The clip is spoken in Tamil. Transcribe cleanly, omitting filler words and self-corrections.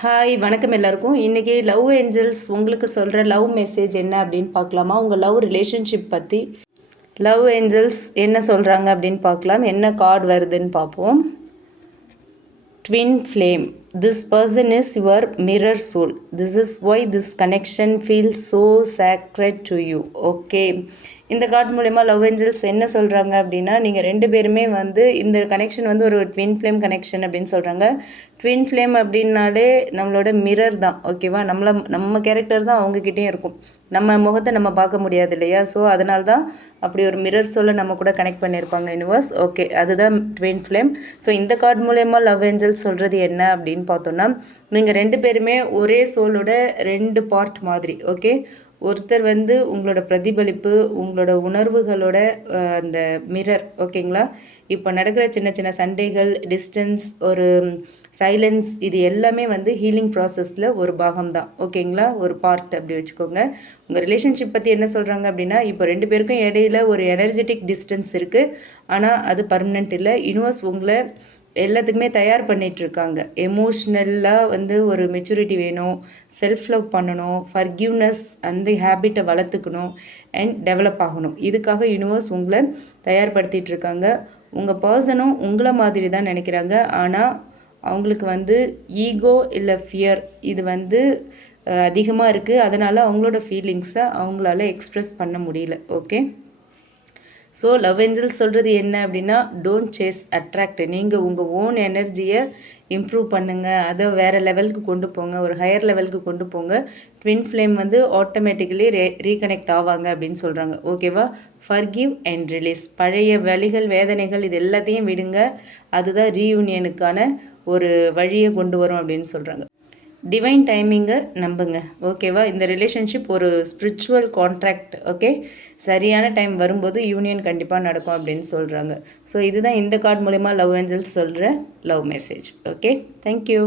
ஹாய் வணக்கம் எல்லாருக்கும். இன்றைக்கி லவ் ஏஞ்சல்ஸ் உங்களுக்கு சொல்கிற லவ் மெசேஜ் என்ன அப்படின்னு பார்க்கலாமா? உங்கள் லவ் ரிலேஷன்ஷிப் பற்றி லவ் ஏஞ்சல்ஸ் என்ன சொல்கிறாங்க அப்படின்னு பார்க்கலாம். என்ன கார்டு வருதுன்னு பார்ப்போம். Twin flame. This person is your mirror soul. This is why this connection feels so sacred to you. Okay. இந்த கார்டு மூலயமா லவ் ஏஞ்சல்ஸ் என்ன சொல்கிறாங்க அப்படின்னா, நீங்கள் ரெண்டு பேருமே வந்து இந்த கனெக்ஷன் வந்து ஒரு ட்வின் ஃப்ளேம் கனெக்ஷன் அப்படின்னு சொல்கிறாங்க. ட்வின் ஃப்ளேம் அப்படின்னாலே நம்மளோட மிரர் தான். ஓகேவா? நம்ம கேரக்டர் தான் அவங்கக்கிட்டேயும் இருக்கும். நம்ம முகத்தை நம்ம பார்க்க முடியாது இல்லையா? ஸோ அதனால தான் அப்படி ஒரு மிரர் சொல்ல நம்ம கூட கனெக்ட் பண்ணியிருப்பாங்க யூனிவர்ஸ். ஓகே, அதுதான் ட்வின் ஃப்ளேம். ஸோ இந்த கார்டு மூலயமா லவ் ஏஞ்சல்ஸ் சொல்கிறது என்ன அப்படின்னு பார்த்தோன்னா, நீங்கள் ரெண்டு பேருமே ஒரே சோலோட ரெண்டு பார்ட் மாதிரி. ஓகே, ஒருத்தர் வந்து உங்களோட பிரதிபலிப்பு, உங்களோட உணர்வுகளோட அந்த மிரர். ஓகேங்களா? இப்போ நடக்கிற சின்ன சின்ன சண்டைகள், டிஸ்டன்ஸ், ஒரு சைலன்ஸ், இது எல்லாமே வந்து ஹீலிங் ப்ராசஸில் ஒரு பாகம் தான். ஓகேங்களா? ஒரு பார்ட் அப்படி வச்சுக்கோங்க. உங்கள் ரிலேஷன்ஷிப் பற்றி என்ன சொல்கிறாங்க அப்படின்னா, இப்போ ரெண்டு பேருக்கும் இடையில ஒரு எனர்ஜெட்டிக் டிஸ்டன்ஸ் இருக்குது. ஆனால் அது பர்மனெண்ட் இல்லை. யூனிவர்ஸ் உங்களை எல்லாத்துக்குமே தயார் பண்ணிகிட்ருக்காங்க. எமோஷ்னலாக வந்து ஒரு மெச்சூரிட்டி வேணும், செல்ஃப் லவ் பண்ணணும், ஃபர்கிவ்னஸ் அந்த ஹேபிட்டை வளர்த்துக்கணும் அண்ட் டெவலப் ஆகணும். இதுக்காக யூனிவர்ஸ் உங்களை தயார்படுத்திகிட்ருக்காங்க. உங்கள் பர்சனும் உங்களை மாதிரி தான் நினைக்கிறாங்க. ஆனால் அவங்களுக்கு வந்து ஈகோ இல்லை ஃபியர் இது வந்து அதிகமாக இருக்குது. அதனால் அவங்களோட ஃபீலிங்ஸை அவங்களால எக்ஸ்ப்ரெஸ் பண்ண முடியல. ஓகே, ஸோ லவ் ஏஞ்சல்ஸ் சொல்கிறது என்ன அப்படின்னா, டோன்ட் சேஸ் அட்ராக்ட். நீங்கள் உங்கள் ஓன் எனர்ஜியை இம்ப்ரூவ் பண்ணுங்கள், அதை வேறு லெவலுக்கு கொண்டு போங்க, ஒரு ஹையர் லெவலுக்கு கொண்டு போங்க. ட்வின் ஃப்ளேம் வந்து ஆட்டோமேட்டிக்கலி ரீகனெக்ட் ஆவாங்க அப்படின்னு சொல்கிறாங்க. ஓகேவா? Forgive and release. பழைய வலிகள், வேதனைகள் இது எல்லாத்தையும் விடுங்க. அதுதான் ரீயூனியனுக்கான ஒரு வழியை கொண்டு வரும் அப்படின்னு சொல்கிறாங்க. டிவைன் டைமிங்கை நம்புங்க. ஓகேவா? இந்த ரிலேஷன்ஷிப் ஒரு ஸ்பிரிச்சுவல் கான்ட்ராக்ட். ஓகே, சரியான டைம் வரும்போது யூனியன் கண்டிப்பாக நடக்கும் அப்படின்னு சொல்கிறாங்க. ஸோ இதுதான் இந்த கார்டு மூலமா லவ் ஏஞ்சல்ஸ் சொல்கிற லவ் மெசேஜ். Okay, thank you.